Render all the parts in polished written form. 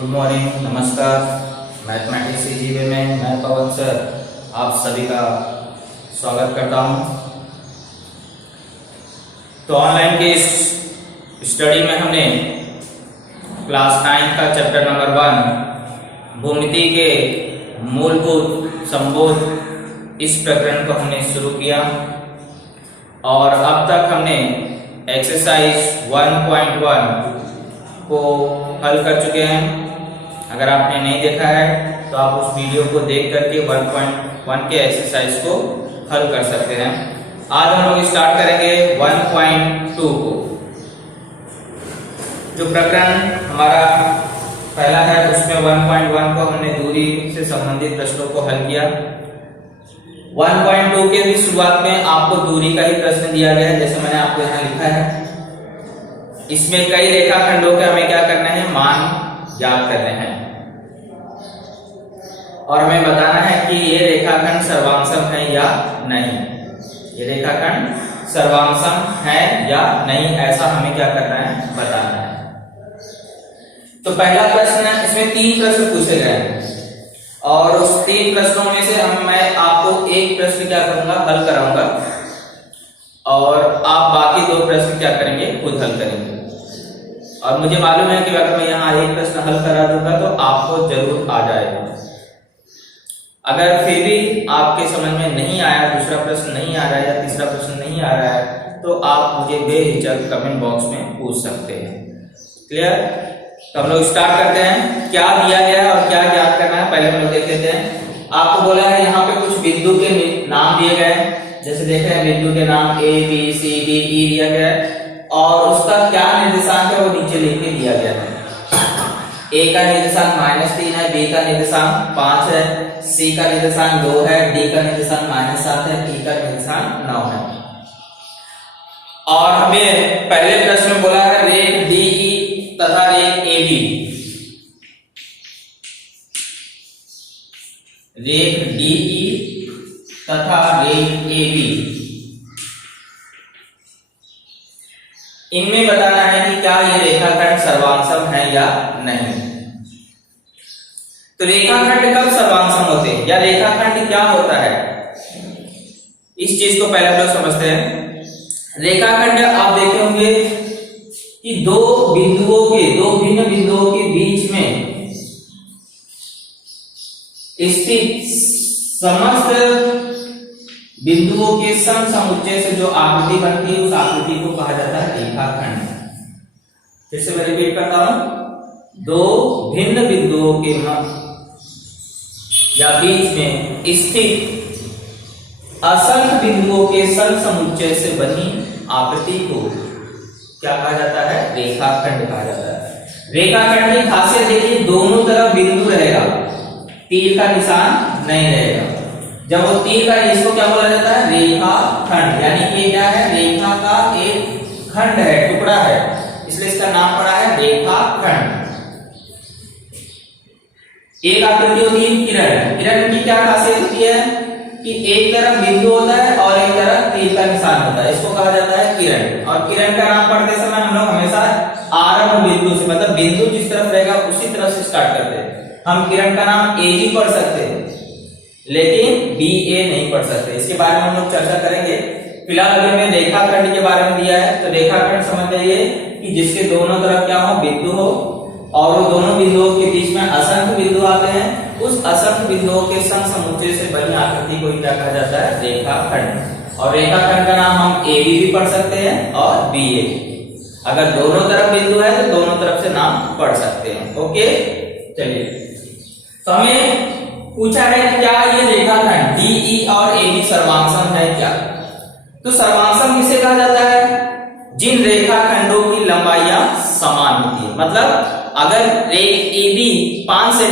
Good morning, नमस्कार। Mathematics जीवे में मैं पवन सर आप सभी का स्वागत करता हूं। तो ऑनलाइन के इस स्टडी में हमने क्लास 9 का चैप्टर नंबर 1 भूमिति के मूलभूत संबोध इस प्रकरण को हमने शुरू किया और अब तक हमने एक्सरसाइज 1.1 को हल कर चुके हैं। अगर आपने नहीं देखा है तो आप उस वीडियो को देख करके 1.1 के एक्सरसाइज को हल कर सकते हैं। आज हम लोग स्टार्ट करेंगे 1.2 को। जो प्रकरण हमारा पहला है उसमें 1.1 को हमने दूरी से संबंधित प्रश्नों को हल किया। 1.2 के भी शुरुआत में आपको दूरी का ही प्रश्न दिया गया है, जैसे मैंने आपको यहाँ लिखा है। इसमें कई रेखाखंडों के हमें क्या करना है, मान ज्ञात करने हैं और हमें बताना है कि ये रेखाखंड सर्वांशम है या नहीं। ये रेखाखंड सर्वांशम है या नहीं, ऐसा हमें क्या करना है, बताना है। तो पहला प्रश्न है, इसमें 3 प्रश्न पूछे गए हैं और उस 3 प्रश्नों में से मैं आपको एक प्रश्न क्या करूंगा, हल कराऊंगा और आप बाकी 2 प्रश्न क्या करेंगे, खुद हल करेंगे। और मुझे मालूम है कि अगर मैं यहाँ एक प्रश्न हल करा दूंगा तो आपको जरूर आ जाएगा। अगर फिर भी आपके समझ में नहीं आया, दूसरा प्रश्न नहीं आ रहा है या तीसरा प्रश्न नहीं आ रहा है तो आप मुझे बेहिचक कमेंट बॉक्स में पूछ सकते हैं। क्लियर? तो हम लोग स्टार्ट करते हैं। क्या दिया गया है और क्या ज्ञात करना है, पहले हम लोग देख लेते हैं। आपको बोला है यहाँ पे कुछ बिंदु के नाम दिए गए हैं, जैसे देख रहे हैं बिंदु के नाम A, B, C, D, E दिया गया है और उसका क्या निर्देशांक है वो नीचे लिख के दिया गया है। A का निर्देशांक -3 है, B का निर्देशांक 5 है, C का निर्देशांक 2 है, D का निर्देशांक -7 है, E का निर्देशांक 9 है। और हमें पहले प्रश्न में बोला है रेख DE तथा रेख AB। रेख DE तथा रेख AB, इनमें बताना है कि क्या ये रेखाखंड सर्वांशम है या नहीं। तो रेखाखंड कब सर्वांशम होते हैं या रेखाखंड क्या होता है, इस चीज को पहले हम लोग समझते हैं। रेखाखंड आप देखे होंगे कि दो भिन्न बिंदुओं के बीच में स्थित समस्त बिंदुओं के समसमुच्चय से जो आकृति बनती है उस आकृति को कहा जाता है रेखाखंड। जैसे मैं रिपीट करता हूं, 2 भिन्न बिंदुओं के या बीच में स्थित असंख्य बिंदुओं के समसमुच्चय से बनी आकृति को क्या कहा जाता है, रेखाखंड कहा जाता है। रेखाखंड की खासियत देखिए, दोनों तरफ बिंदु रहेगा, तीर का निशान नहीं रहेगा। जब वो तीर का, इसको क्या बोला जाता है, रेखाखंड। यानी कि क्या है, रेखा का एक खंड है, टुकड़ा है, इसलिए इसका नाम पड़ा है रेखाखंड। एक आकृति होती है किरण। किरण की क्या खासियत होती है कि एक तरफ बिंदु होता है और एक तरफ तीर का निशान होता है, इसको कहा जाता है किरण। और किरण का नाम पढ़ते समय हम लोग हमेशा आरंभ बिंदु से, मतलब बिंदु जिस तरफ रहेगा उसी तरफ से स्टार्ट करते हैं। हम किरण का नाम A भी पढ़ सकते हैं लेकिन BA नहीं पढ़ सकते, इसके बारे में हम लोग चर्चा करेंगे। फिलहाल अभी मैं रेखाखंड के बारे में दिया है, तो रेखाखंड समझ जाइए कि जिसके दोनों तरफ क्या हो, बिंदु हो और वो दोनों बिंदुओं के बीच में असंख्य बिंदु आते हैं। उस असंख्य बिंदुओं के समसमुच्चय से बनी आकृति को क्या कहा जाता है, रेखाखंड। और रेखाखंड का नाम हम AB भी पढ़ सकते हैं और BA। अगर दोनों तरफ बिंदु है तो दोनों तरफ से नाम पढ़ सकते हैं। ओके, चलिए। तो हमें पूछा है कि क्या ये रेखाखंड DE और AB सर्वांशम है क्या। तो सर्वांशम किसे कहा जाता है, जिन रेखाखंडों की लंबाइयां समान होती है। मतलब अगर रेख AB 5 से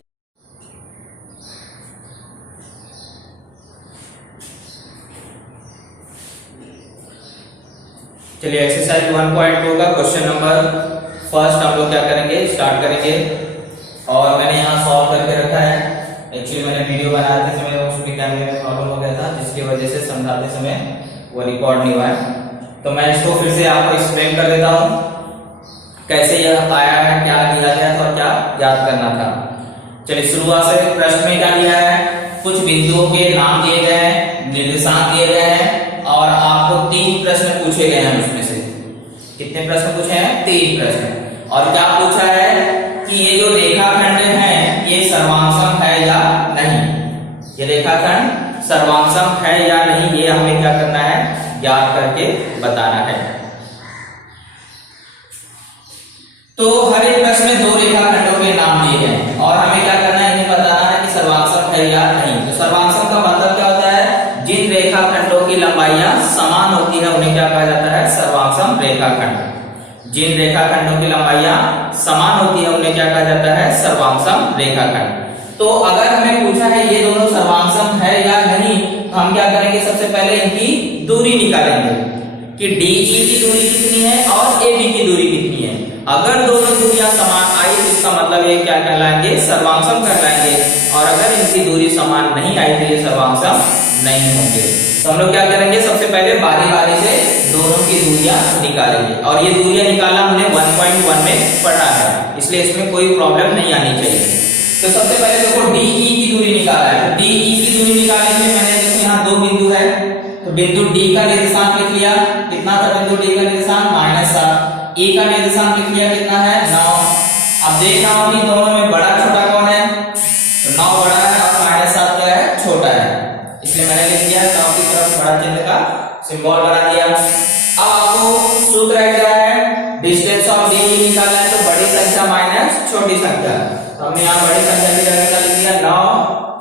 चलिए एक्सरसाइज 1.2 का क्वेश्चन नंबर फर्स्ट हम लोग क्या करेंगे, स्टार्ट करेंगे। और मैंने यहाँ सॉल्व करके रखा है। एक्चुअली मैंने वीडियो बनाते समय उसमें कैमरे में प्रॉब्लम हो गया था, जिसकी वजह से समझाते समय वो रिकॉर्ड नहीं हुआ है। तो मैं इसको फिर से आपको एक्सप्लेन कर देता हूँ। कैसे यह आया है, क्या दिया गया था और क्या याद करना था। चलिए शुरुआत से प्रश्न में क्या दिया है, कुछ बिंदुओं के नाम दिए गए हैं, निर्देशांक दिए गए हैं और आपको 3 प्रश्न पूछे गए हैं। उसमें से कितने प्रश्न पूछे हैं? 3 प्रश्न। और क्या पूछा है कि ये जो रेखाखंड है ये सर्वांगसम है या नहीं, ये रेखाखंड सर्वांगसम है या नहीं, ये हमें क्या करना है, याद करके बताना है। तो हर एक प्रश्न में 2 रेखाखंडों के नाम दिए गए हैं और हमें क्या करना है, इन्हें बताना है कि सर्वांगसम है या नहीं। तो सर्वांगसम का मतलब क्या होता है, जिन रेखाखंडों की लंबाइयां समान होती है उन्हें क्या कहा जाता है, सर्वांगसम रेखाखंड। जिन रेखाखंडों की लंबाइयां समान होती है उन्हें क्या कहा जाता है, सर्वांगसम रेखाखंड। तो अगर हमें पूछा है ये दोनों सर्वांगसम है या नहीं, तो हम क्या करेंगे, सबसे पहले इनकी दूरी निकालेंगे कि DE की दूरी कितनी है और AB की दूरी कितनी है। अगर दोनों दूरियां समान आई तो इसका मतलब ये क्या कहलाएंगे, सर्वांगसम कहलाएंगे। और अगर इनकी दूरी समान नहीं आई तो ये सर्वांगसम नहीं होंगे। तो हम लोग क्या करेंगे, सबसे पहले बारी बारी से दोनों की दूरियां निकालेंगे और ये दूरियां निकालना हमने 1.1 में पढ़ा है, इसलिए इसमें कोई प्रॉब्लम नहीं आनी चाहिए। तो सबसे पहले देखो DE की दूरी निकाला है, तो DE की दूरी निकालेंगे। मैंने देखो यहाँ 2 बिंदु है, तो बिंदु D का निर्देशांक लिख लिया, कितना था बिंदु D का निर्देशांक, -7। E का निर्देशांक लिख लिया, कितना है, 9। अब देख रहा हूं कि दोनों में बड़ा छोटा कौन है, तो 9 बड़ा है और -7 क्या है, छोटा है, इसलिए मैंने लिख दिया 9 की तरफ बड़ा चिन्ह का सिंबल बना दिया। अब आपको सूत्र क्या है, डिस्टेंस ऑफ DE निकालना है, तो बड़ी संख्या माइनस छोटी संख्या। तो हमने यहाँ बड़ी संख्या की जगह का लिख दिया 9,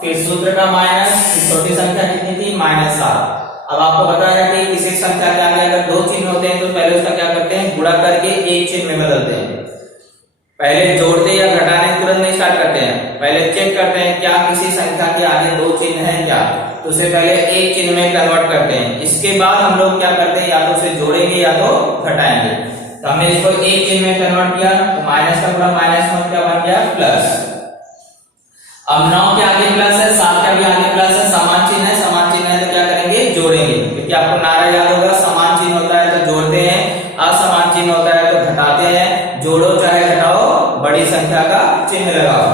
फिर सूत्र का माइनस, फिर छोटी संख्या कितनी थी, -7। अब आपको पता है कि किसी संख्या के आगे अगर 2 चिन्ह होते हैं तो पहले उसका क्या करते हैं, गुणा करके एक चिन्ह में बदलते हैं। पहले जोड़ते या घटाने तुरंत नहीं स्टार्ट करते हैं, पहले चेक करते हैं क्या किसी संख्या के आगे 2 चिन्ह हैं क्या, तो उसे पहले एक चिन्ह में कन्वर्ट करते हैं। इसके बाद हम लोग क्या करते हैं, या तो उसे जोड़ेंगे या तो घटाएंगे। तो हमने इसको एक चिन्ह में कन्वर्ट किया, तो माइनस का पूरा -1 क्या बन गया, प्लस। अब 9 के आगे प्लस है, 7 का भी आगे प्लस है, समान चिन्ह है, समान चिन्ह है तो क्या करेंगे, जोड़ेंगे, क्योंकि आपको नारा याद होगा, समान चिन्ह होता है तो जोड़ते हैं, असमान चिन्ह होता है तो घटाते हैं। जोड़ो चाहे घटाओ, बड़ी संख्या का चिन्ह लगाओ।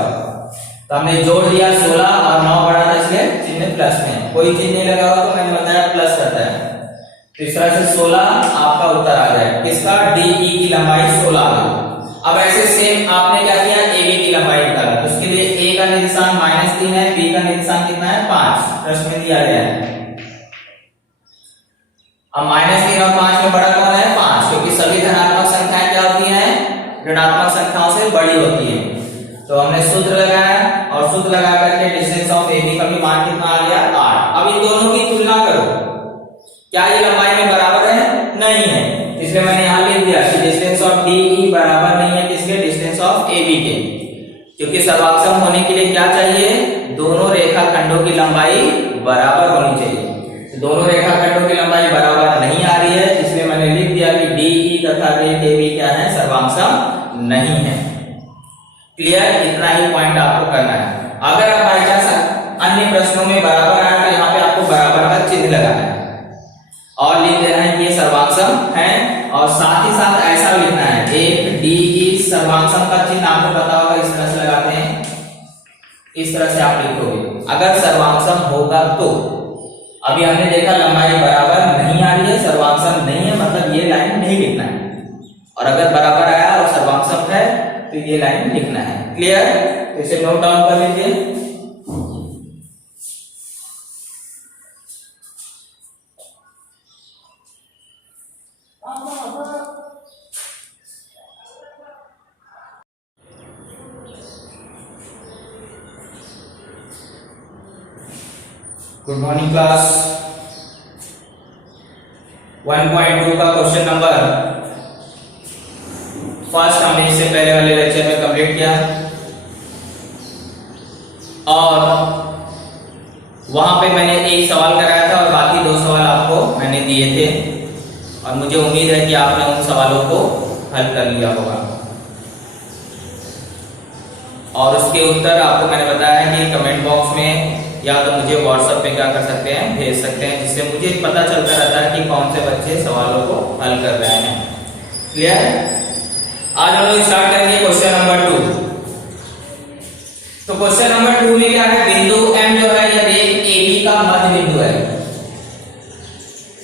तो हमने जोड़ दिया 16 और 9 बड़ा था इसलिए चिन्ह प्लस में, कोई चिन्ह नहीं लगा हुआ तो मैंने बताया प्लस करता है। तो इस तरह से 16 आपका उत्तर आ जाए, किसका, DE की लंबाई 16 आ गई। अब ऐसे सेम आपने क्या किया, AB की लंबाई निकाला, तो उसके लिए A का निर्देशांक -3 है, B का निर्देशांक कितना है, 5, प्रश्न में दिया गया है। अब -3 और 5 में बड़ा कौन है, 5, क्योंकि सभी धनात्मक संख्याएं क्या होती हैं, ऋणात्मक संख्याओं से बड़ी होती है। तो हमने सूत्र लगाया और सूत्र लगा करके डिस्टेंस ऑफ AB का भी मान कितना आ गया, 8। अब इन दोनों की तुलना करो, क्या ये लंबाई में बराबर है, नहीं है, इसलिए मैंने यहां लिख दिया कि डिस्टेंस ऑफ DE बराबर नहीं है किसके, डिस्टेंस ऑफ AB के। क्योंकि सर्वांगसम होने के लिए क्या चाहिए, दोनों रेखाखंडों की लंबाई बराबर होनी चाहिए। दोनों रेखाखंडों की लंबाई बराबर नहीं आ रही है, इसलिए मैंने लिख दिया कि DE तथा AB क्या है, सर्वांगसम नहीं है। क्लियर, इतना ही पॉइंट आपको करना है। अगर आप बाई चांस अन्य प्रश्नों में बराबर आए तो यहाँ पे आपको बराबर का चिन्ह लगाना है और लिख देना है कि ये सर्वांगसम है, और साथ ही साथ ऐसा लिखना है, एक DE सर्वांगसम का चिन्ह आपको पता होगा, इस तरह से लगाते हैं, इस तरह से आप लिखोगे अगर सर्वांगसम होगा तो। अभी हमने देखा लंबाई बराबर नहीं आ रही है, सर्वांगसम नहीं है, मतलब ये लाइन नहीं लिखना है, और अगर बराबर आया और सर्वांगसम है तो ये लाइन लिखना है। क्लियर, तो इसे नोट डाउन कर लीजिए। Good morning class. 1.2 का क्वेश्चन नंबर फर्स्ट हमने इससे पहले वाले लेक्चर में कंप्लीट किया और वहां पे मैंने एक सवाल कराया था और बाकी 2 सवाल आपको मैंने दिए थे, और मुझे उम्मीद है कि आपने उन सवालों को हल कर लिया होगा। और उसके उत्तर आपको मैंने बताया कि कमेंट बॉक्स में या तो मुझे व्हाट्सएप पे क्या कर सकते हैं, भेज सकते हैं, जिससे मुझे पता चलता रहता है कि कौन से बच्चे सवालों को हल कर रहे हैं। क्लियर। आज हम लोग स्टार्ट करेंगे क्वेश्चन नंबर 2। तो क्वेश्चन नंबर 2 में क्या है, बिंदु M जो है यह रेख AB का मध्य बिंदु है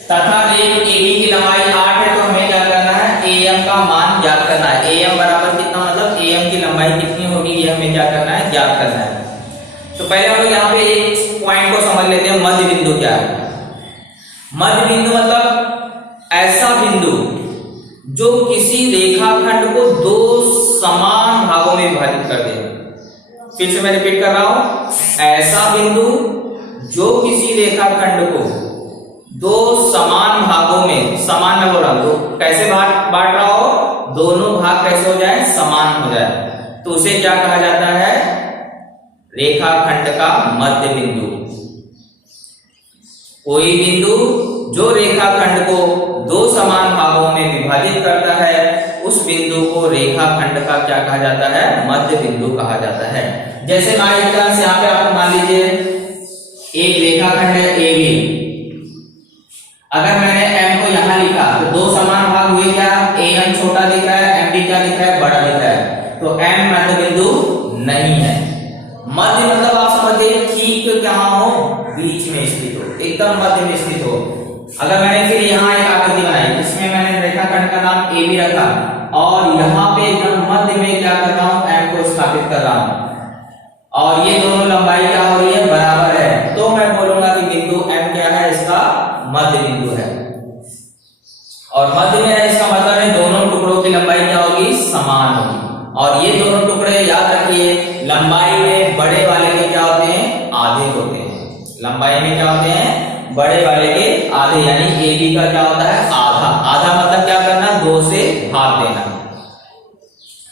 तथा रेख AB की लंबाई 8 है। तो हमें क्या करना है, AM का मान ज्ञात करना है। AM बराबर कितना, मतलब AM की लंबाई कितनी होगी, ये हमें क्या करना है, ज्ञात करना है। तो पहले हम लोग यहाँ पे एक पॉइंट को समझ लेते हैं, मध्य बिंदु क्या है। मध्य बिंदु मतलब ऐसा बिंदु जो किसी रेखाखंड को दो समान भागों में विभाजित कर दे। फिर से मैं रिपीट कर रहा हूं, ऐसा बिंदु जो किसी रेखाखंड को दो समान भागों में, समान में बोल रहा हूं तो कैसे बांट रहा हो, दोनों भाग कैसे हो जाए, समान हो जाए, तो उसे क्या कहा जाता है, रेखाखंड का मध्य बिंदु। कोई बिंदु जो रेखाखंड को दो समान भागों में विभाजित करता है, उस बिंदु को रेखाखंड का क्या कहा जाता है, मध्य बिंदु कहा जाता है। जैसे मान लीजिए यहाँ पे आपको मान लीजिए एक रेखाखंड है AB, अगर मैंने M को यहाँ लिखा तो दो समान भाग हुए क्या, AM छोटा दिख रहा है, MB क्या दिख रहा है, बड़ा दिख रहा है, तो M मध्य बिंदु नहीं है। मध्य मतलब आप समझिए ठीक कहाँ हो, बीच में स्थित हो, एकदम मध्य में स्थित हो। अगर मैंने फिर यहाँ एक आकृति बनाई, इसमें मैंने रेखाखंड का नाम AB रखा और यहाँ पे एकदम मध्य में क्या कर रहा हूँ, M को स्थापित कर रहा हूँ और ये दोनों लंबाई क्या हो रही है, बराबर है, तो मैं बोलूंगा कि बिंदु M क्या है, इसका मध्य बिंदु है। और मध्य में है इसका मतलब है दोनों टुकड़ों की लंबाई क्या होगी, समान होगी। और ये दोनों टुकड़े याद रखिए, लंबाई में बड़े वाले के क्या होते हैं, आधे होते हैं। लंबाई में क्या होते हैं, बड़े वाले के आधे, यानी AB का क्या होता है, आधा। आधा मतलब क्या करना, 2 से भाग देना।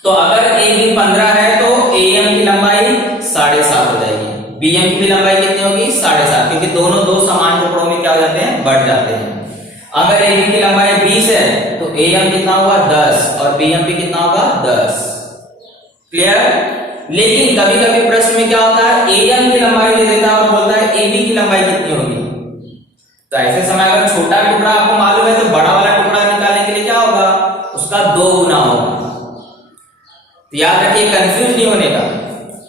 तो अगर AB 15 है तो AM की लंबाई 7.5 हो जाएगी, BM की लंबाई कितनी होगी, 7.5, क्योंकि दोनों दो समान टुकड़ों में क्या हो जाते हैं, बढ़ जाते हैं। अगर AB की लंबाई 20 है तो AM कितना होगा, 10 और BM भी कितना होगा, 10। क्लियर। लेकिन कभी कभी प्रश्न में क्या होता है, AM की लंबाई दे देता है और बोलता है AB की लंबाई कितनी होगी। तो ऐसे समय अगर छोटा टुकड़ा आपको मालूम है तो बड़ा वाला टुकड़ा निकालने के लिए क्या होगा, उसका 2 गुना होगा। तो याद रखिए, कंफ्यूज नहीं होने का,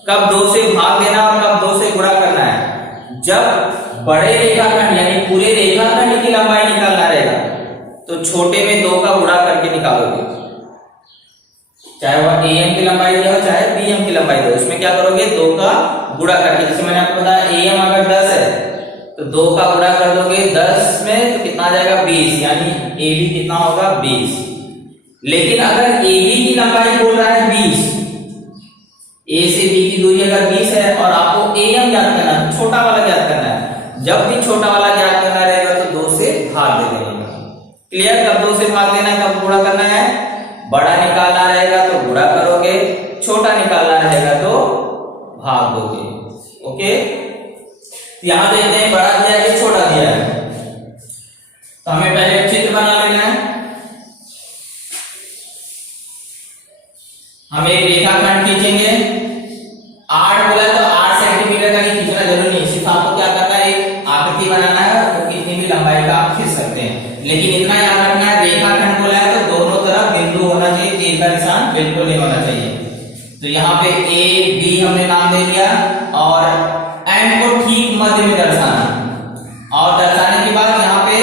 कब 2 से भाग देना और कब 2 से गुणा करना है। जब बड़े रेखाखंड यानी पूरे रेखाखंड की लंबाई निकालना रहेगा तो छोटे में 2 का गुणा करके निकालोगे, चाहे वह AM की लंबाई दे हो चाहे BM की लंबाई दे, उसमें क्या करोगे, 2 का गुणा करके। जैसे मैंने आपको बताया AM अगर 10 है तो 2 का गुणा कर दोगे 10 में तो कितना आ जाएगा, 20, यानी AB कितना होगा, 20। लेकिन अगर AB की लंबाई बोल रहा है 20, A से B की दूरी अगर 20 है और आपको AM ज्ञात करना है, छोटा वाला ज्ञात करना है, जब भी छोटा वाला ज्ञात करना रहेगा तो 2 से भाग दे देना। क्लियर। कब 2 से भाग देना है, कब गुणा करना है, बड़ा निकालना रहेगा तो गुणा करोगे, छोटा निकालना रहेगा तो भाग दोगे। ओके, यहां देखते हैं बड़ा दिया है कि छोटा दिया है। तो हमें पहले चित्र बना लेना है। हम एक रेखाखंड खींचेंगे, 8 बोला तो 8 सेंटीमीटर का ही खींचना जरूरी नहीं, सिर्फ आपको क्या करना है, एक आकृति बनाना है और कितनी भी लंबाई का आप खींच सकते हैं। लेकिन इतना याद रखना है, रेखाखंड बोला है तो दोनों तरफ बिंदु होना चाहिए, तीर का निशान बिल्कुल नहीं होना चाहिए। तो यहाँ पे A B हमने नाम दे दिया और M को ठीक मध्य में दर्शाना, और दर्शाने के बाद यहाँ पे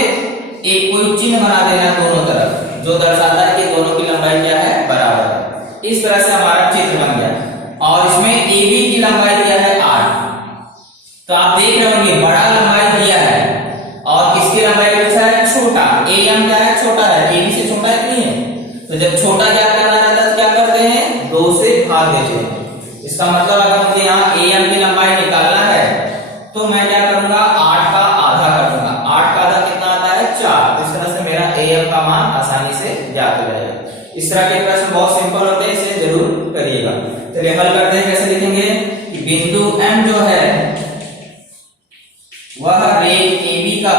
एक कोई चिन्ह बना देना दोनों तरफ, जो दर्शाता है कि दोनों की लंबाई क्या है, बराबर है। इस तरह से हमारा चित्र बन गया और इसमें AB की लंबाई दिया है 8। तो आप देख रहे होंगे बड़ा लंबाई दिया है और किसकी लंबाई पूछा है, छोटा। AM क्या है, छोटा है, AB से छोटा है कि नहीं है। तो जब छोटा क्या करना रहता है तो क्या करते हैं, 2 से भाग देते हैं। इसका मतलब अगर मुझे यहाँ AM की लंबाई निकालना है तो मैं क्या करूंगा, 8 का आधा कर दूंगा। 8 का आधा कितना आता है, 4। इस तरह से मेरा AM का मान आसानी से ज्ञात हो जाएगा। इस तरह के प्रश्न बहुत सिंपल होते हैं, इसे जरूर करिएगा। चलिए हल करते हैं, कैसे लिखेंगे कि बिंदु M जो है वह रेख AB का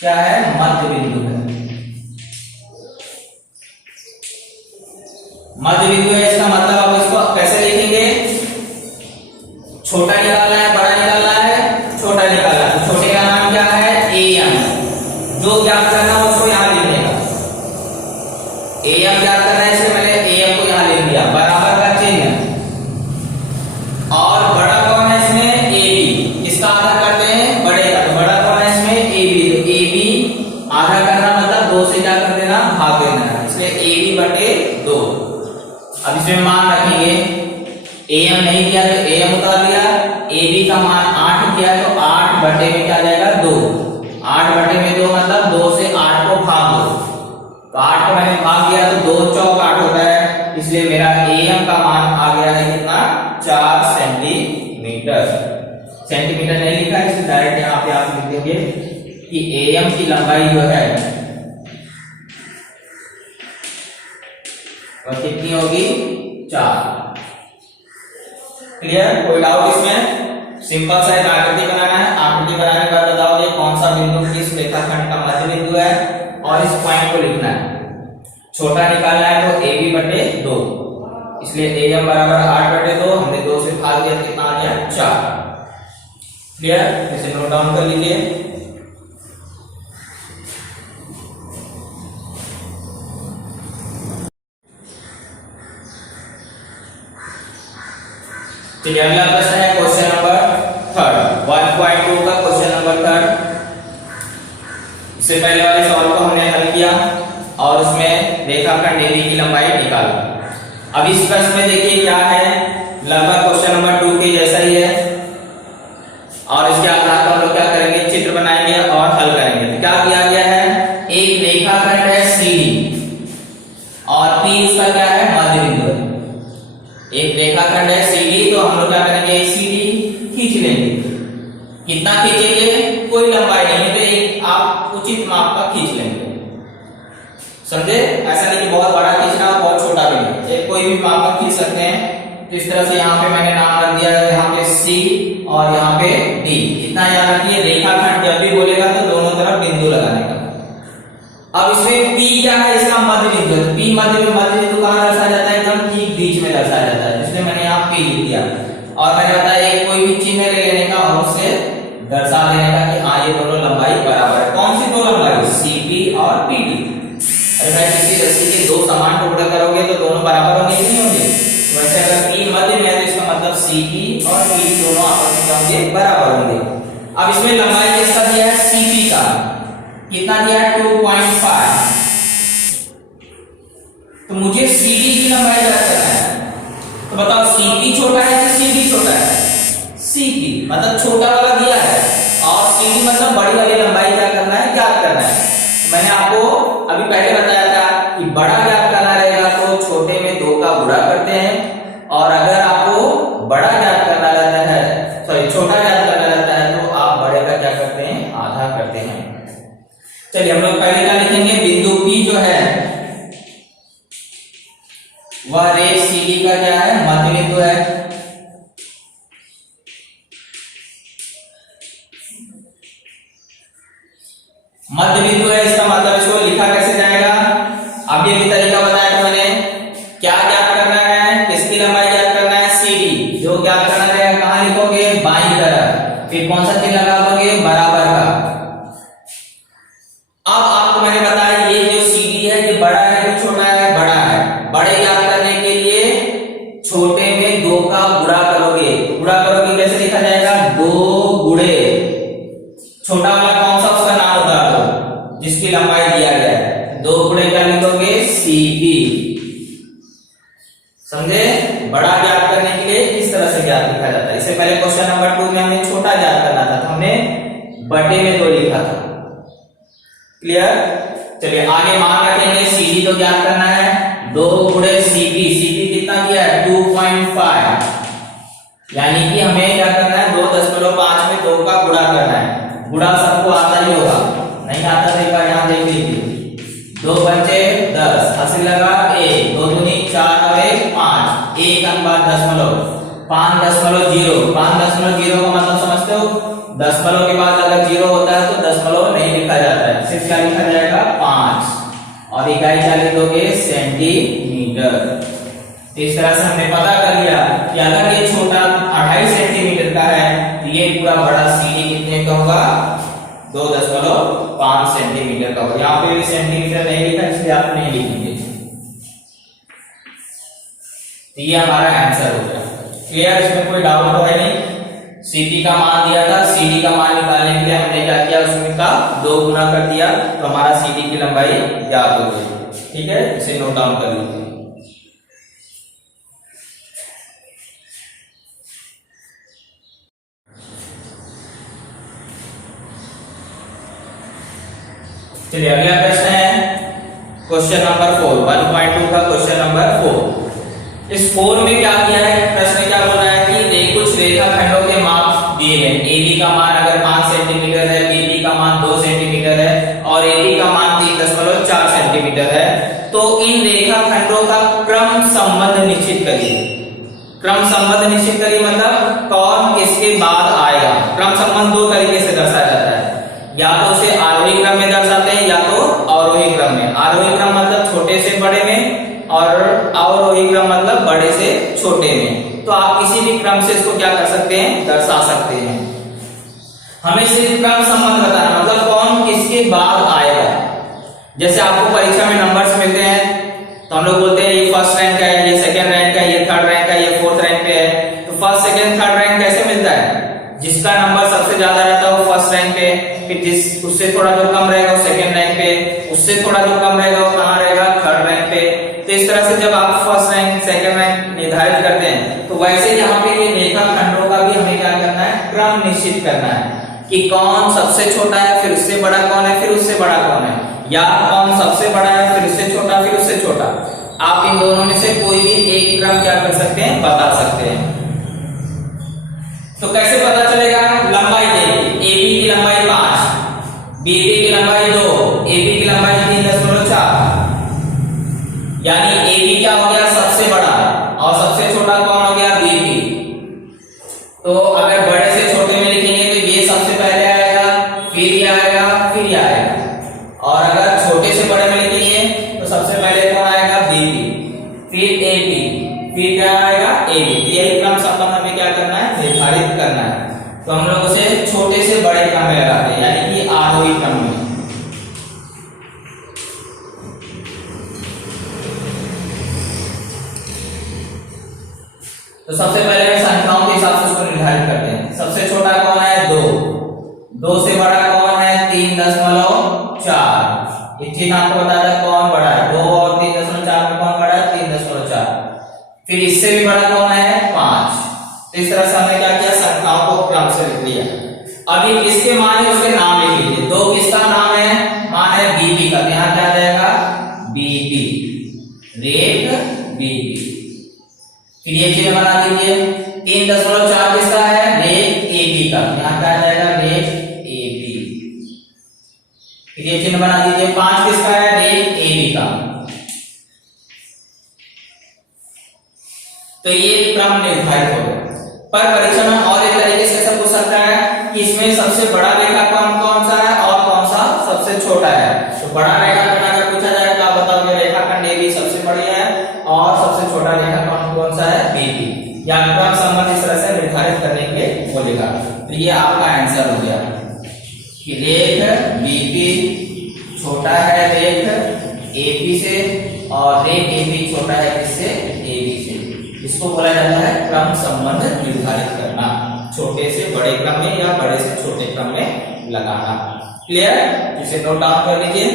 क्या है, मध्य बिंदु है। मध्य बिंदु है, इसका मतलब आप इसको कैसे लिखेंगे, छोटा निकालना है, बड़ा निकालना है, छोटा निकालना है। तो छोटे का नाम क्या है, AM। जो ज्ञात करना है उसको यहाँ लिखने का, AM इसमें मान रखेंगे AM नहीं दिया तो AM उतार दिया, AB का मान 8 दिया तो 8 बटे में क्या जाएगा 2, 8 बटे में 2 मतलब 2 से 8 को भाग दो, तो 8 को मैंने भाग दिया तो 2 चौक 8 होता है, इसलिए मेरा AM का मान आ गया है कितना 4 सेंटीमीटर। सेंटीमीटर नहीं लिखा है इसलिए डायरेक्ट यहाँ पे आप लिख देंगे कि AM की लंबाई जो है वह कितनी होगी 4। क्लियर? कोई डाउट इसमें? सिंपल सा एक आकृति बनाना है, आकृति बनाने के बाद बताओगे कौन सा बिंदु किस रेखाखंड का मध्य बिंदु है और इस पॉइंट को लिखना है। छोटा निकालना है तो AB बटे 2, इसलिए AM बराबर 8 बटे 2, हमने 2 से भाग दिया कितना आ गया 4। क्लियर? इसे नोट डाउन कर लीजिए। चलिए अगला प्रश्न है क्वेश्चन नंबर 3, 1.2 का क्वेश्चन नंबर 3। इससे पहले वाले सवाल को हमने हल किया और उसमें रेखाखंड AB की लंबाई निकाली। अब इस प्रश्न में देखिए क्या है, लगभग क्वेश्चन नंबर 2 के जैसा ही है और इसके आधार पर हम लोग क्या करेंगे, चित्र बनाएंगे और हल करेंगे। तो क्या किया गया है, एक रेखाखंड है CD और P इसका क्या है मध्य बिंदु है। एक रेखाखंड है CD तो हम लोग क्या करेंगे CD खींच लेंगे। कितना खींचेंगे, कोई लंबाई नहीं तो एक आप उचित माप का खींच लेंगे, समझे? ऐसा नहीं कि बहुत बड़ा खींचना और बहुत छोटा भी नहीं, एक कोई भी माप का खींच सकते हैं। तो इस तरह से यहाँ पे मैंने नाम रख दिया है, यहाँ पे C और यहाँ पे D। इतना याद रखिए, रेखाखंड जब भी बोलेगा तो दोनों तरफ बिंदु लगाने का। अब इसमें P क्या है, इसका मध्य बिंदु है। P मध्य बिंदु कहाँ दर्शाया जाता है, एकदम ठीक बीच में दर्शाया जाता है, इसलिए मैंने यहाँ P लिख दिया। और मैंने बताया एक कोई भी चिन्ह ले लेने का और उससे दर्शा देने का कि हाँ ये दोनों लंबाई बराबर है। कौन सी दो लंबाई, CP और PD। अरे भाई किसी रस्सी के दो समान टुकड़े करोगे तो दोनों बराबर होंगे कि नहीं होंगे, वैसे अगर P मध्य में है तो इसका मतलब CP और PD दोनों आपस में क्या होंगे, बराबर होंगे। अब इसमें लंबाई किसका दिया है, CP का। कितना दिया है 2.5। तो मुझे CD की लंबाई ज्ञात करना है, तो बताओ CP छोटा है कि CD छोटा है, CP मतलब छोटा वाला दिया है और CD मतलब बड़ी वाली लंबाई क्या करना है, ज्ञात करना है। मैंने आपको अभी पहले बताया था कि बड़ा ज्ञात करना रहेगा तो छोटे में 2 का गुणा करते हैं, और अगर आपको बड़ा ज्ञात करना रहता है, सॉरी छोटा ज्ञात करना रहता है तो आप बड़े का क्या करते हैं, आधा करते हैं। चलिए हम लोग पहले क्या लिखेंगे, बिंदु P जो है वह रेख CD का क्या है, मध्य बिंदु है। मध्य बिंदु है, इसका मतलब इसको लिखा कैसे जाएगा, अब ये भी तरीका बताया था मैंने। क्या ज्ञात करना है, किसकी लंबाई ज्ञात करना है, CD। जो ज्ञात करना रहेगा कहां लिखोगे, बाईं तरफ, फिर कौन सा चिन्ह लगा दोगे, बराबर का। अब आपको मैंने बताया ये जो CD है ये बड़ा है कि छोटा है, बड़ा है। बड़े ज्ञात करने के लिए छोटे में 2 का गुणा करोगे। गुणा करोगे कैसे लिखा जाएगा, 2 गुणे छोटा वाला कौन सा, उसका नाम बता दो जिसकी लंबाई दिया गया है, 2 गुणे क्या लिखोगे, CP। समझे? बड़ा ज्ञात करने के लिए इस तरह से ज्ञात लिखा जाता है। इससे पहले क्वेश्चन नंबर 2 में हमने छोटा ज्ञात करना था तो हमने बटे में 2 लिखा था। क्लियर? चलिए आगे मान रखेंगे, CD तो ज्ञात करना है, 2 गुणे CP। CP कितना दिया है, 2.5, यानी कि हमें क्या करना है, 2.5 में 2 का गुणा करना है। गुणा सबको आता ही होगा, नहीं आता तो एक बार यहाँ देख लीजिए। 2 बचे 10, हासिल लगा 1, 2 दूनी 4 और 1 5, 1 अंक बाद दशमलव, 5.0। 5.0 का मतलब समझते हो, दशमलव के बाद अगर 0 होता है तो दशमलव नहीं लिखा जाता है, सिर्फ क्या लिखा जाएगा 5, और इकाई क्या लिखोगे, सेंटीमीटर। इस तरह से हमने पता कर लिया कि अगर ये छोटा 28 सेंटीमीटर का है तो ये पूरा बड़ा CD कितने का होगा, 2.5 सेंटीमीटर का होगा। यहाँ पे भी सेंटीमीटर नहीं लिखा इसलिए आप नहीं लिखेंगे। तो ये हमारा आंसर हो गया। क्लियर? इसमें कोई डाउट तो है नहीं। CP का मान दिया था, CD का मान निकालने के लिए हमने क्या किया, उसमें का 2 गुना कर दिया तो हमारा CD की लंबाई ज्ञात हो गई। ठीक है, इसे नोट डाउन कर लीजिए। चलिए अगला प्रश्न है क्वेश्चन नंबर 4, 1.2 का क्वेश्चन नंबर 4। इस 4 में क्या किया है, प्रश्न क्या बोल रहा है कि कुछ रेखाखंडों के माप दिए हैं। AB का मान अगर 5 सेंटीमीटर है, BB का मान 2 सेंटीमीटर है और AB का मान 3.4 सेंटीमीटर है, तो इन रेखाखंडों का क्रम संबंध निश्चित करिए। क्रम संबंध निश्चित करिए मतलब कौन किसके बाद आएगा। क्रम संबंध दो तरीके से दर्शाया जाता है, या तो उसे आरोही क्रम में दर्शाते हैं या तो अवरोही क्रम में। आरोही क्रम मतलब छोटे से बड़े में और अवरोही क्रम मतलब बड़े से छोटे में। तो आप किसी भी क्रम से इसको क्या कर सकते हैं, दर्शा सकते हैं। हमें सिर्फ क्रम संबंध बताना मतलब कौन किसके बाद आएगा। जैसे आपको परीक्षा में नंबर्स मिलते हैं तो हम लोग बोलते हैं ये फर्स्ट रैंक है, ये सेकंड रैंक है, ये थर्ड रैंक है, ये फोर्थ रैंक पे है। तो फर्स्ट सेकंड थर्ड रैंक कैसे मिलता है, जिसका नंबर सबसे ज्यादा रहता है वो फर्स्ट रैंक पे, फिर जिस उससे थोड़ा जो कम रहेगा वो सेकंड रैंक पे, उससे थोड़ा जो कम रहेगा वो कहां रहेगा, थर्ड रैंक पे। तो इस तरह से जब आप फर्स्ट रैंक सेकंड रैंक निर्धारित करते हैं तो वैसे यहाँ पे ये रेखाखंडों का भी हमें क्या करना है, क्रम निश्चित करना है कि कौन सबसे छोटा है, फिर उससे बड़ा कौन है, फिर उससे बड़ा कौन है, या कौन सबसे बड़ा है फिर उससे छोटा फिर उससे छोटा। आप इन दोनों में से कोई भी एक क्रम क्या कर सकते हैं, बता सकते हैं। तो कैसे पता चलेगा, लंबाई देखिए, AB की लंबाई 5, BB की लंबाई 2, AB की लंबाई 3.4, यानी AB क्या हो गया सबसे बड़ा और सबसे छोटा कौन हो गया, BB। तो अगर बड़े से छोटे में लिखेंगे तो ये सबसे पहले आएगा, फिर ये आएगा, फिर ये आएगा। और अगर छोटे से बड़े में लिखेंगे तो सबसे पहले कौन आएगा, BB, फिर AB, फिर क्या आएगा, AB। यही क्रम संबंध हमें क्या करना है, निर्धारित करना है। तो हम लोग उसे छोटे से बड़े क्रम में लगाते हैं, यानी कि आरोही क्रम में। तो सबसे पहले संख्याओं के हिसाब से उसको निर्धारित करते हैं। सबसे छोटा कौन है, 2, 2 से बड़ा कौन है, 3.4। ये चिन्ह आपको बताता है कौन बड़ा है, 2 और 3.4 में कौन बड़ा है, 3.4। फिर इससे भी बड़ा कौन है, 5। तो इस तरह से हमने क्या किया, संख्याओं को क्रम से लिख लिया। अभी किसके मान है उसके नाम लिख लीजिए। 2 किसका नाम है, मान है BB का, यहाँ क्या जाएगा, BB, रेख BB। फिर ये चिन्ह बना दीजिए। 3.4 किसका है, रेख AB का, यहाँ क्या जाएगा, रेख AB। फिर ये चिन्ह बना दीजिए। 5 किसका है, रेख AB का। तो ये क्रम निर्धारित हो गया। पर परीक्षा में और एक तरीके से ऐसा पूछ सकता है कि इसमें सबसे बड़ा रेखाखंड कौन सा है और कौन सा सबसे छोटा है। तो बड़ा रेखाखंड अगर पूछा जाए तो आप बताओगे रेखाखंड AB सबसे बड़ी है और सबसे छोटा रेखाखंड कौन सा है, BB। या क्रम संबंध इस तरह से निर्धारित करने के लिए बोलेगा। तो ये आपका आंसर हो गया कि रेख BB छोटा है रेख AB से और रेख AB छोटा है किससे, AB से। इसको बोला जाता है क्रम संबंध निर्धारित करना, छोटे से बड़े क्रम में या बड़े से छोटे क्रम में लगाना। क्लियर, इसे नोट डाउन कर लीजिए।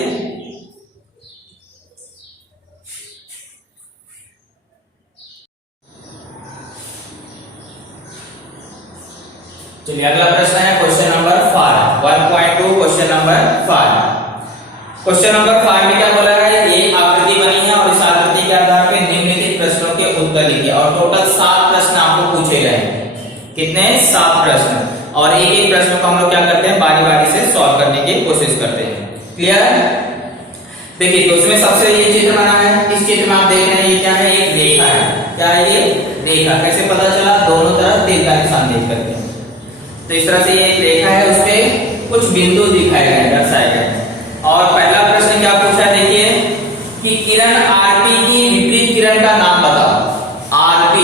चलिए अगला प्रश्न है question number 5, 1.2 question number 5। Question number 5 में क्या बोला है, एक आकृति बनी है और इस आकृति के आधार पर निम्नलिखित प्रश्नों के उत्तर लिखिए। और टोटल 7 प्रश्न आपको पूछे गए। कितने, 7 प्रश्न। और एक एक प्रश्न को हम लोग क्या करते हैं, बारी बारी से सॉल्व करने की कोशिश करते हैं। क्लियर, देखिए तो उसमें सबसे ये चित्र बना है। इस चित्र में आप देख रहे हैं ये क्या है, एक रेखा है। क्या है ये, रेखा। कैसे पता चला, दोनों तरफ तीर का निशान देख करके। तो इस तरह से ये एक रेखा है, उसपे कुछ बिंदु दिखाए गए, दर्शाए गए। और पहला प्रश्न क्या पूछा है, देखिए कि किरण RP की विपरीत किरण का नाम बताओ। RP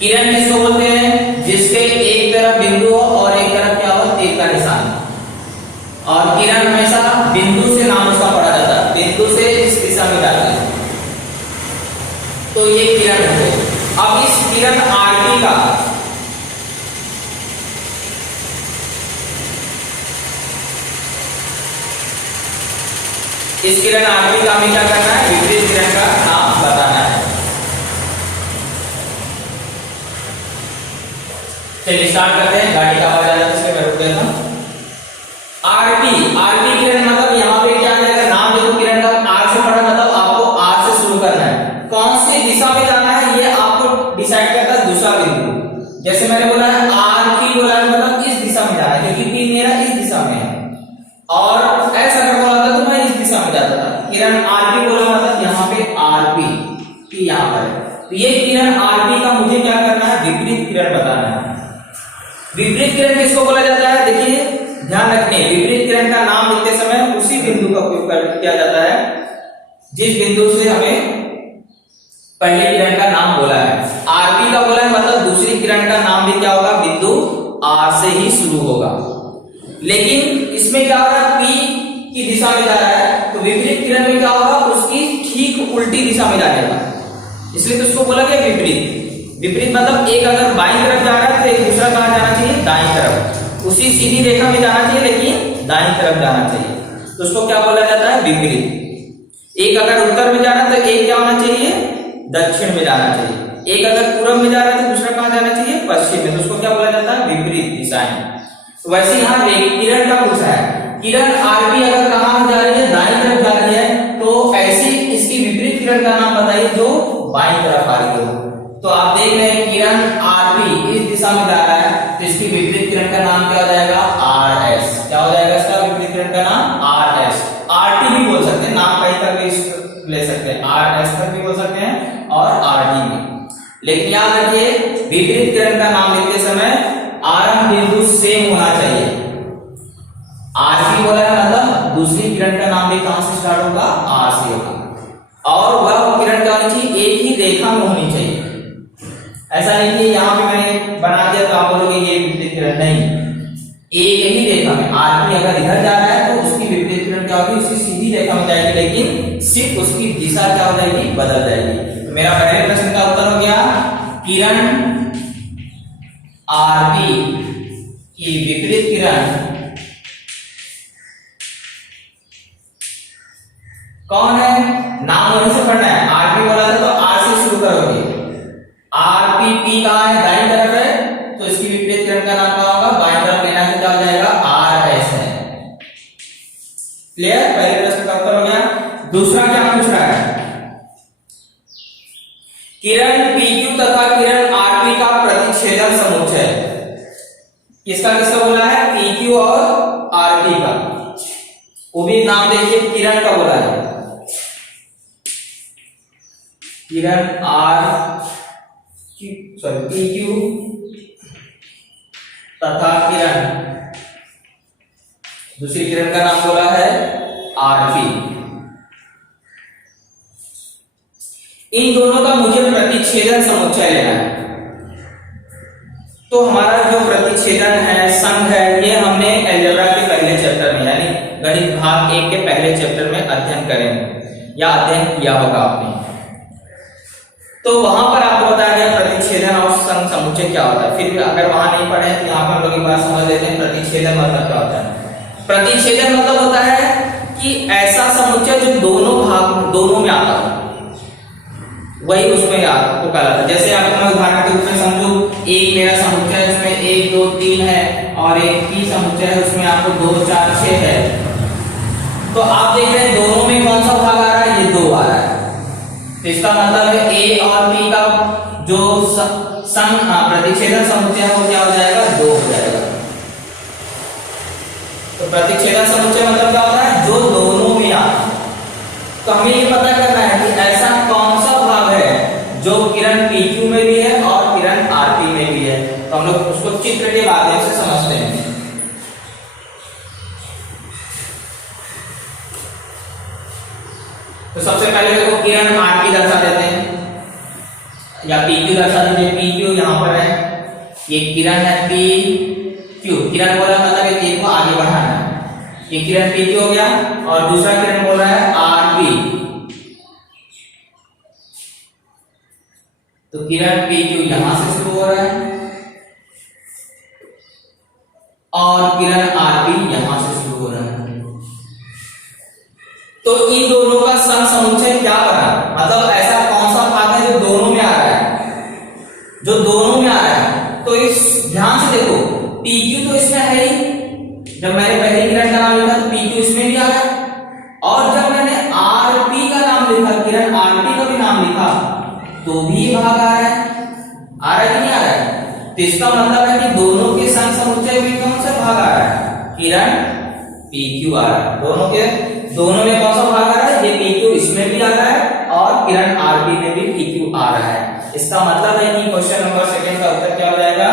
किरण किसको बोलते हैं, जिसके एक तरफ बिंदु हो और एक तरफ क्या हो, तीर का निशान। और किरण हमेशा बिंदु से नाम उसका पढ़ा जाता है, बिंदु से इस दिशा में जाता है। तो ये किरण है। अब इस किरण RP का इस किरण RP का हमें क्या करना है, विपरीत किरण का नाम बताना है। चलिए स्टार्ट करते हैं। गाड़ी का आवाज आ रहा है इसलिए मैं रुक गया था। RP किरण मतलब यहाँ पे क्या और ऐसा अगर बोला था तो मैं इस दिशा में जाता था। किरण आरपी बोला मतलब यहाँ पे आरपी की यहाँ पर है, तो ये किरण आरपी का मुझे क्या करना है, विपरीत किरण बताना है। विपरीत किरण किसको बोला जाता है, देखिए ध्यान रखने, विपरीत किरण का नाम लिखते समय उसी बिंदु का उपयोग किया जाता है जिस बिंदु से हमें पहले किरण का नाम बोला है। आरपी का बोला है मतलब दूसरी किरण का नाम भी क्या होगा, बिंदु आर से ही शुरू होगा। लेकिन इसमें क्या हो रहा है, पी की दिशा में जा रहा है, तो विपरीत किरण में क्या होगा, उसकी ठीक उल्टी दिशा में जाएगा, इसलिए तो उसको बोला गया विपरीत। विपरीत मतलब एक अगर बाईं तरफ जा रहा है तो एक दूसरा कहां जाना चाहिए, दाईं तरफ, उसी सीधी रेखा में जाना चाहिए लेकिन दाईं तरफ जाना चाहिए, तो उसको क्या बोला जाता है, विपरीत। एक अगर उत्तर में जा रहा है तो एक क्या होना चाहिए, दक्षिण में जाना चाहिए। एक अगर पूर्व में जा रहा है तो दूसरा कहां जाना चाहिए, पश्चिम में, तो उसको क्या बोला जाता है, विपरीत दिशाएं। तो वैसे यहाँ किरण का पूछा है, किरण आरपी अगर कहां जा रही है, दाईं तरफ जा रही है, तो ऐसी इसकी विपरीत किरण का नाम बताइए जो बाईं तरफ आ रही हो। तो आप देख रहे हैं किरण आरपी इस दिशा में जा रहा है, तो इसकी विपरीत किरण का नाम क्या हो जाएगा, आर एस। क्या हो जाएगा इसका विपरीत किरण का नाम, आर एस। आरटी भी बोल सकते हैं, नाम कहीं तक भी ले सकते हैं, आर एस तक भी बोल सकते हैं और आरटी भी। लेकिन याद रखिए विपरीत किरण का नाम लिखते समय आरंभ बिंदु सेम होना चाहिए। आरपी बोला है मतलब दूसरी किरण का नाम भी कहां से स्टार्ट होगा, आर से होगा, और वह किरण क्या होनी चाहिए, एक ही रेखा में होनी चाहिए। ऐसा नहीं कि यहाँ पे मैंने बना दिया तो आप बोलोगे ये विपरीत किरण, नहीं, एक ही रेखा में। आरपी अगर इधर जा रहा है तो उसकी विपरीत किरण क्या होगी, उसकी सीधी रेखा में जाएगी, लेकिन सिर्फ उसकी दिशा क्या हो जाएगी, बदल जाएगी। मेरा पहले प्रश्न का उत्तर हो गया, किरण आरपी की विपरीत किरण कौन है, नाम वहीं से पढ़ना है। आरपी बोला था तो आर से शुरू करोगे, आरपी पी कहां है, दाईं तरफ है, तो इसकी विपरीत किरण का नाम क्या होगा, बाईं तरफ लेना है, क्या हो जाएगा, आर एस है। क्लियर, पहले प्रश्न का उत्तर हो गया। दूसरा क्या पूछ रहा है, किरण पीक्यू तथा किरण आरपी का प्रतिच्छेदन समुच्चय, किसका किसका बोला है, पीक्यू और आरपी का, वो भी नाम देखिए किरण का बोला है, किरण पीक्यू तथा किरण दूसरी किरण का नाम बोला है आरपी। इन दोनों का मुझे प्रतिच्छेदन समुच्चय लेना है। तो हमारा जो प्रतिच्छेदन है, संघ है, ये हमने अलजेब्रा के पहले चैप्टर में यानी गणित भाग 1 के पहले चैप्टर में अध्ययन करेंगे या अध्ययन किया होगा आपने। तो वहां पर आपको बताया गया प्रतिच्छेदन और संघ समुच्चय क्या होता है। फिर भी अगर वहां नहीं पढ़े तो यहाँ पर हम लोग एक बार समझ लेते हैं प्रतिच्छेदन मतलब क्या होता है। प्रतिच्छेदन मतलब होता है कि ऐसा समुच्चय जो दोनों में आता हो, वही उसमें आपको कहलाता है। जैसे आपको मैं उदाहरण के रूप में समझू, एक मेरा समुच्चय है उसमें 1 2 3 है और एक पी समुच्चय है उसमें आपको 2 4 6 है, तो आप देख रहे हैं दोनों में कौन सा भाग आ रहा है, ये 2 आ रहा है। तो इसका मतलब है ए और पी का जो प्रतिच्छेदन समुच्चय है वो क्या हो जाएगा, 2 हो जाएगा। तो प्रतिच्छेदन समुच्चय मतलब क्या होता है, जो दोनों में आता है। तो हमें ये पता करना है कि ऐसा कौन सा भाग है जो किरण PQ में भी है और किरण RP में भी है। तो हम लोग उसको चित्र के माध्यम से समझते हैं। तो सबसे पहले देखो किरण RP दर्शा देते हैं या PQ दर्शा दीजिए। PQ यहाँ पर है, ये किरण है PQ, किरण बोला मतलब एक को आगे बढ़ाना है। ये किरण PQ हो गया और दूसरा किरण बोल रहा है RP। तो किरण PQ यहां से शुरू हो रहा है और किरण RP यहां से शुरू हो रहा है। तो इन दोनों का सम समुच्चय क्या बना, मतलब ऐसा कौन सा भाग है जो दोनों में आ रहा है, जो दोनों में आ रहा है। तो इस ध्यान से देखो, PQ तो इसमें है ही, जब मैंने पहली किरण का नाम लिखा तो PQ इसमें भी आ रहा है, और जब मैंने RP का नाम लिखा, किरण RP का भी नाम लिखा, तो भी भाग आ रहा है कि नहीं आ रहा है। तो इसका मतलब है कि दोनों के संग समुच्चय में कौन सा भाग आ रहा है, किरण पी क्यू आ रहा है। दोनों में कौन सा भाग आ रहा है? ये पी क्यू इसमें भी आ रहा है और किरण आरबी में भी पी क्यू आ रहा है। इसका मतलब है कि क्वेश्चन नंबर 2 का उत्तर क्या हो जाएगा?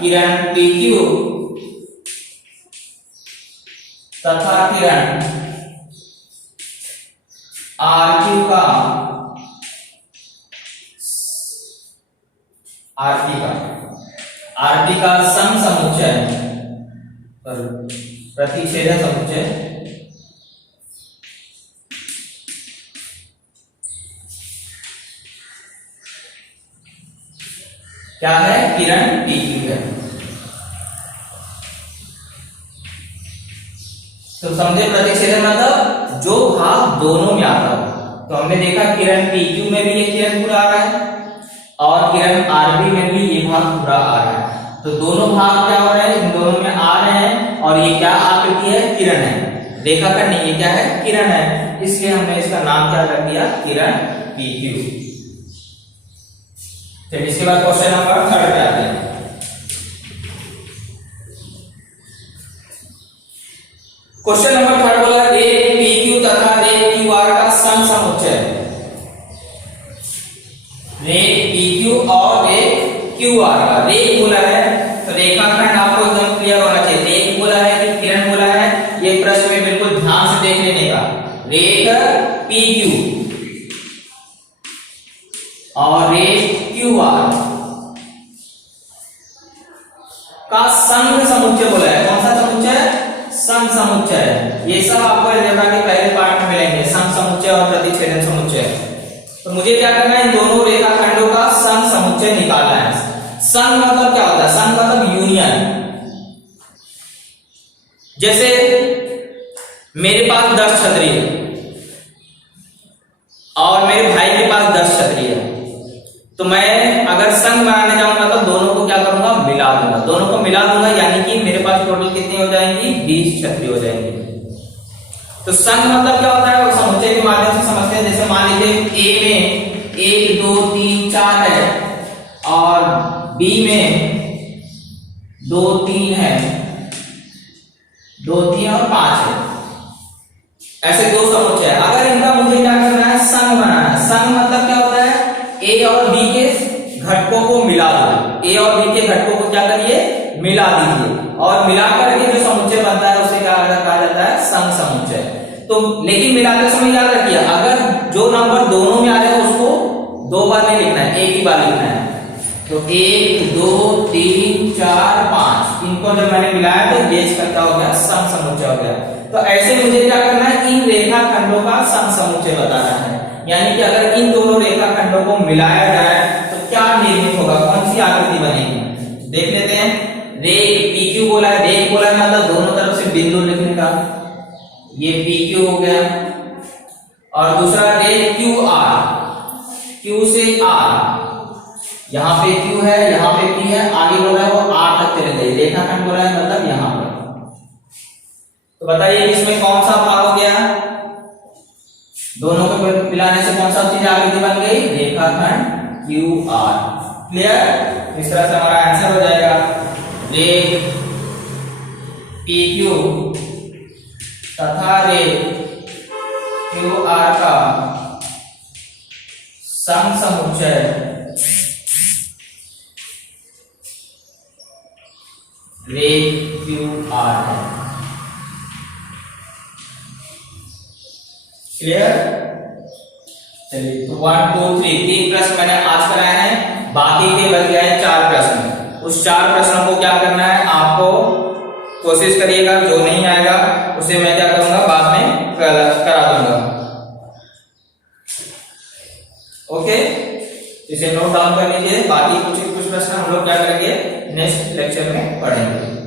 किरण पी क्यू तथा किरण आर क्यू का आरपी का सम समुच्चय और प्रतिच्छेदन समुच्चय क्या है? किरण पी क्यू है। तो समझे प्रतिच्छेदन मतलब जो भाग दोनों में आता हो। तो हमने देखा किरण पी क्यू में भी ये किरण पूरा आ रहा है और किरण आरबी में भी ये भाग पूरा आ रहा है। तो दोनों भाग क्या हो रहे हैं? इन दोनों में आ रहे हैं और ये क्या आकृति है? किरण है। देखा कर नहीं, ये क्या है? किरण है। इसलिए हमने इसका नाम क्या रख दिया? किरण पी क्यू। चलिए इसके बाद क्वेश्चन नंबर 3 पे आते हैं। क्वेश्चन नंबर 3 बोला एक पी क्यू तथा एक क्यू आर का सम समुच्चय। रेख पी क्यू और एक क्यू आर का रेख बोला है, तो रेखाखंड आपको एकदम क्लियर होना चाहिए। रेख बोला है कि किरण बोला है, ये प्रश्न में बिल्कुल ध्यान से देख लेने का। रेख पी क्यू और रेख क्यू आर का संघ समुच्चय बोला है। कौन सा समुच्चय? संघ समुच्चय। ये सब आपको अलजेब्रा के पहले पार्ट में मिलेंगे, संघ समुच्चय और प्रतिच्छेदन समुच्चय। तो मुझे क्या करना है? इन दोनों रेखाखंडों का संघ समुच्चय निकालना है। संघ मतलब क्या होता है? संघ मतलब यूनियन। जैसे मेरे पास 10 छतरी है और मेरे भाई के पास 10 छतरी है, तो मैं अगर संघ बनाने जाऊंगा तो दोनों को क्या करूंगा? मिला दूंगा। दोनों को मिला दूंगा यानी कि मेरे पास टोटल कितनी हो जाएंगी? 20 छतरी हो जाएंगी। तो संघ मतलब क्या होता है? वो समुच्चय के माध्यम से समझते हैं। जैसे मान लीजिए ए में 1 2 3 4 है और बी में 2 3 है, 2 3 और 5 है। ऐसे दो समुच्चय है। अगर इनका मुझे क्या करना है? संघ बनाना है। संघ मतलब क्या होता है? ए और बी के घटकों को मिला दो। ए और बी के घटकों को क्या करिए? मिला दीजिए और मिलाकर के जो समुच्चय बनता है उसे क्या कहा जाता है? संघ समुच्चय। तो लेकिन मिलाते समय याद रखिए, अगर जो नंबर दोनों में आ रहे हैं उसको 2 बार नहीं लिखना है, एक ही बार लिखना है। तो 1 2 3 4 5 इनको जब मैंने मिलाया तो ये करता हो गया संघ समुच्चय हो गया। तो ऐसे मुझे क्या करना है? इन रेखाखंडों का संघ समुच्चय बताना है। यानी कि अगर इन दोनों रेखाखंडों को मिलाया जाए तो क्या निर्मित होगा? कौन सी आकृति बनेगी? देख लेते हैं। रेख पी क्यू बोला है, रेख बोला है मतलब दोनों तरफ से बिंदु लिखने का, ये पी क्यू हो गया। और दूसरा रेख क्यू आर, क्यू से आर, यहां पे क्यू है, यहां पे पी है, आगे बोला है वो आर तक चले गए। रेखाखंड बोला है मतलब यहां पर। तो बताइए इसमें कौन सा भाग हो गया? दोनों को मिलाने से कौन सा चीज आकृति बन गई? रेखाखंड क्यू आर। क्लियर? इस तरह से हमारा आंसर हो जाएगा रेख पी क्यू तथा रेख क्यू आर का संघ समुच्चय रेख क्यू आर है। क्लियर? चलिए तो 1 2 3 3 प्रश्न मैंने आज कराए हैं, बाकी के बच गए 4 प्रश्न। उस 4 प्रश्नों को क्या करना है? आपको कोशिश करिएगा, जो नहीं आएगा उसे मैं क्या करूंगा? बाद में करा दूंगा। ओके, इसे नोट डाउन कर लीजिए। बाकी कुछ प्रश्न हम लोग क्या करेंगे? नेक्स्ट लेक्चर में पढ़ेंगे।